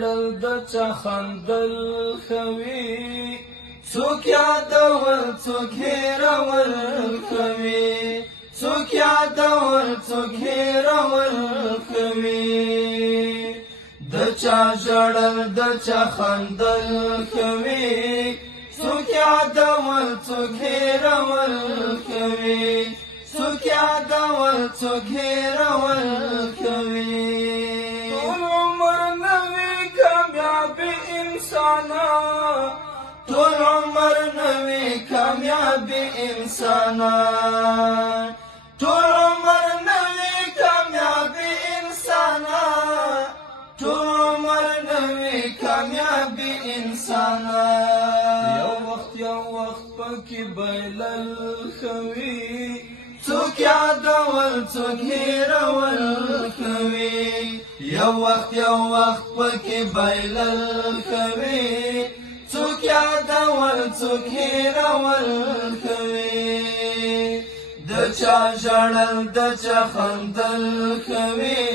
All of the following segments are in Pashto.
ړل د چا خندل کوي څوک یادول څوک هېرول کوي څوک یادول څوک هېرول کوي د چا ژړل د چا خندل کوي څوک یادول څوک هېرول کوي څوک یادول څوک هېرول کوي طول عمر نوی کامیاب انسانان طول عمر نوی کامیاب انسانان طول عمر نوی کامیاب انسانان یو وخت پکې بایلل خوي څوک یادول څوک هېرول کوي یو وخت پکې بایلل کوي څوک یادول څوک هېرول کوي د چا ژړل د چا خندل کوي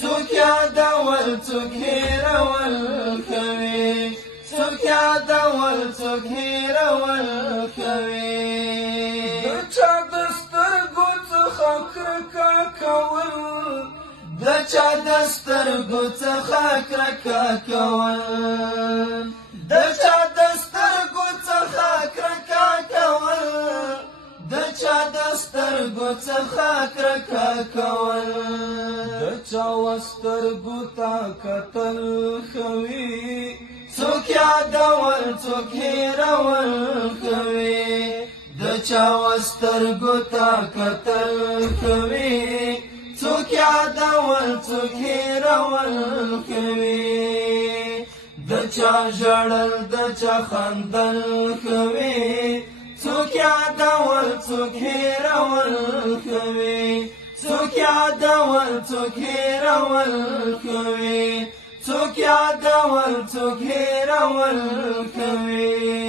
څوک یادول څوک هېرول کوي څوک یادول څوک هېرول کوي د چا د سترګو څخه کرکه کول د چا د سترګو څخه کرکه کول د چا د سترګو څخه کرکه کول د چا د سترګو څخه کرکه کول د چا سترګو ته کتل خوي څوک یادول څوک هېرول کوي د چا سترګو ته کتل کوي څوک یادول څوک هېرول کوي د چا ژړل د چا خندل کوي څوک یادول څوک هېرول کوي څوک یادول څوک هېرول کوي څوک یادول څوک هېرول کوي